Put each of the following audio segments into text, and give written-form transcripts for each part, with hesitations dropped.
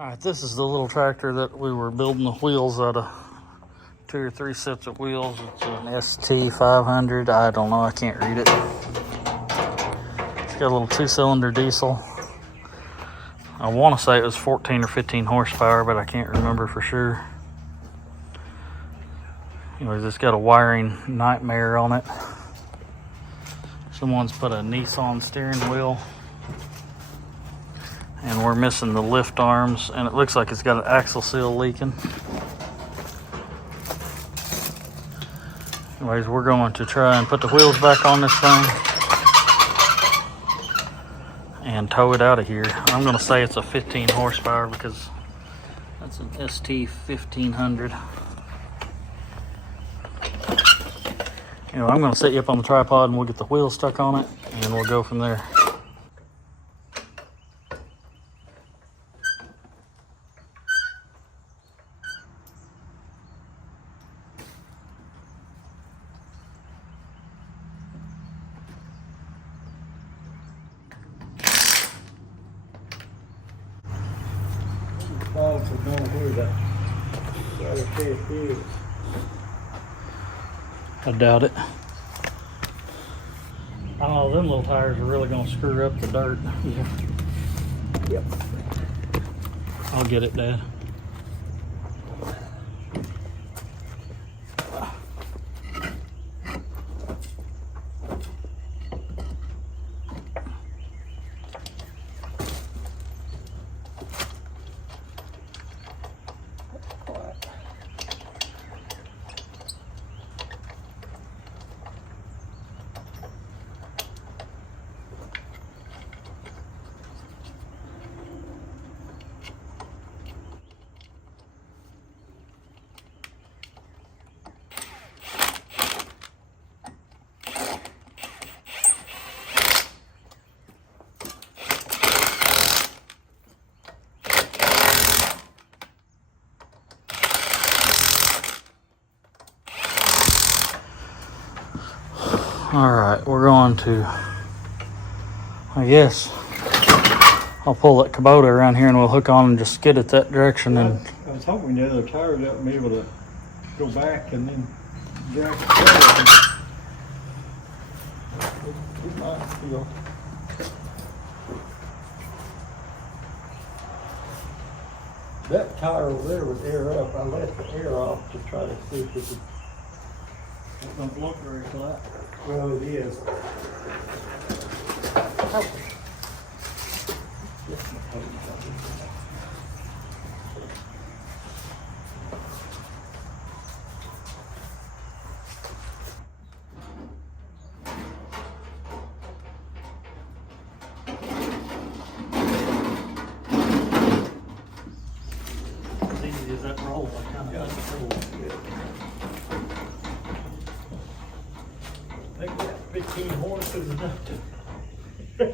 Alright, this is the little tractor that we were building the wheels out of. 2 or 3 sets of wheels. It's an ST1500. I don't know, I can't read it. It's got a little 2-cylinder diesel. I want to say it was 14 or 15 horsepower, but I can't remember for sure. Anyways, it's got a wiring nightmare on it. Someone's put a Nissan steering wheel. And we're missing the lift arms, and it looks like it's got an axle seal leaking. Anyways, we're going to try and put the wheels back on this thing and tow it out of here. I'm going to say it's a 15 horsepower because that's an ST1500. Anyway, I'm going to set you up on the tripod and we'll get the wheels stuck on it and we'll go from there. I doubt it. I don't know, them little tires are really going to screw up the dirt. Yeah. Yep. I'll get it, Dad. Alright, we're going to, I guess, I'll pull that Kubota around here and we'll hook on and just skid it that direction. And I was hoping the other tire would be able to go back and then jack the tire. It might feel. That tire over there would air up. I let the air off to try to see if it could. it don't look very flat. Well, it is. As easy as that roll, I kind of think it's roll. I think that 15 horses is enough to. I've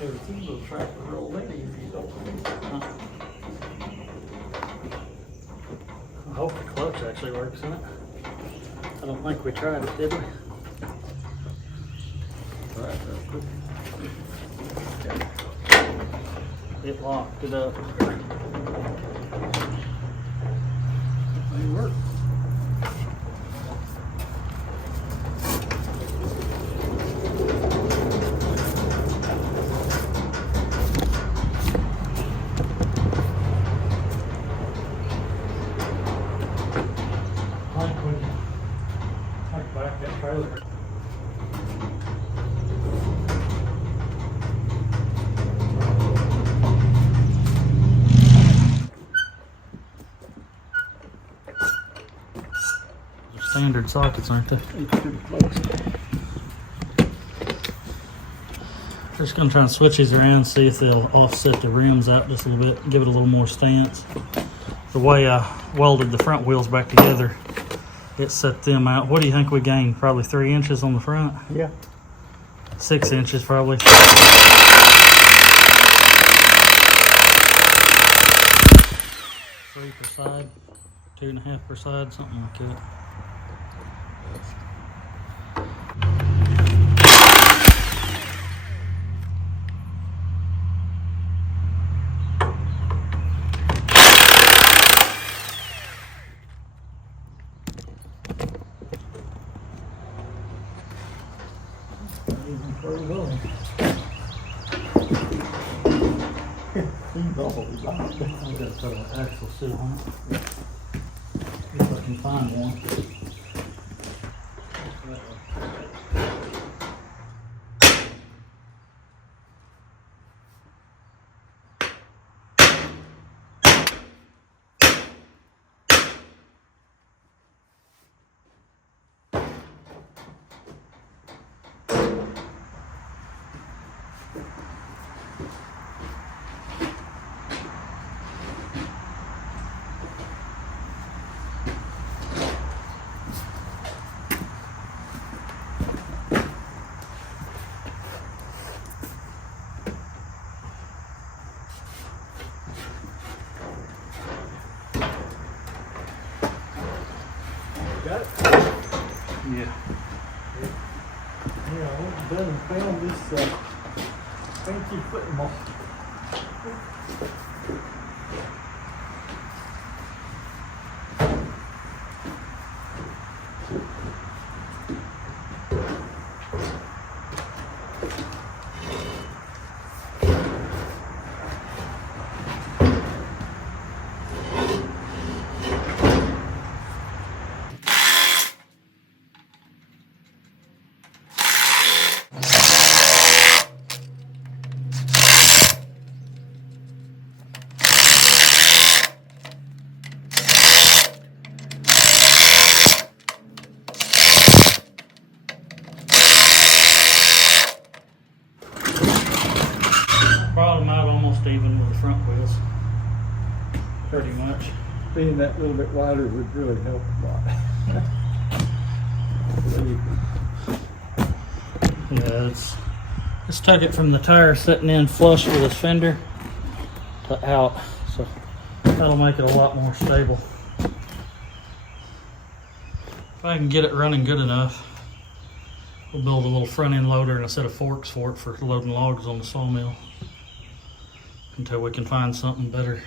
never seen a little tractor roll that easy, though. I hope the clutch actually works in it. I don't think we tried it, did we? Right, It locked it up. They work. Back that trailer. They're standard sockets, aren't they? We're just going to try and switch these around, see if they'll offset the rims out just a little bit, give it a little more stance. The way I welded the front wheels back together, it set them out. What do you think we gained? Probably 3 inches on the front? Yeah. 6 inches probably. 3 per side, 2.5 per side, something like that. trouble with that. I gotta put an axle seal on it. If I can find one. Got it? Yeah. Yeah, I went and done and found this fancy foot mold. Brought them out almost even with the front wheels. Pretty much. Being that little bit wider would really help a lot. Yeah, it's took it from the tire sitting in flush with this fender to out, so that'll make it a lot more stable. If I can get it running good enough, we'll build a little front end loader and a set of forks for it for loading logs on the sawmill until we can find something better.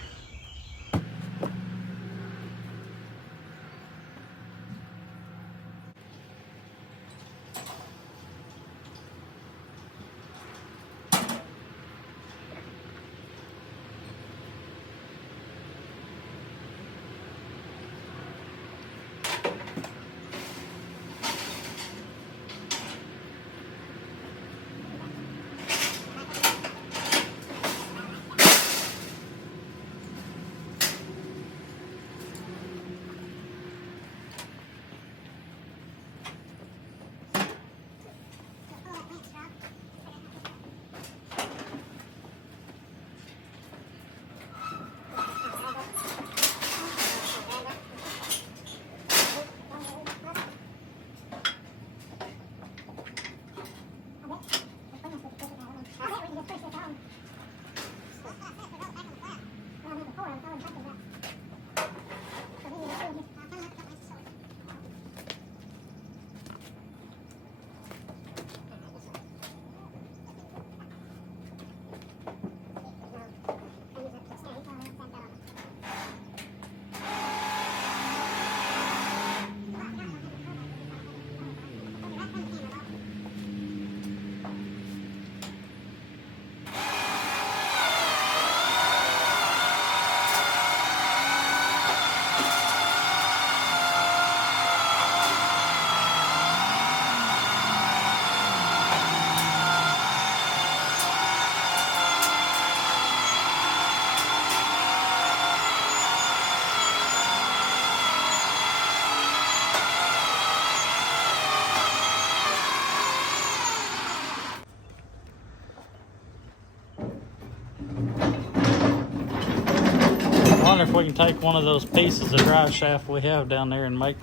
I wonder if we can take one of those pieces of drive shaft we have down there and make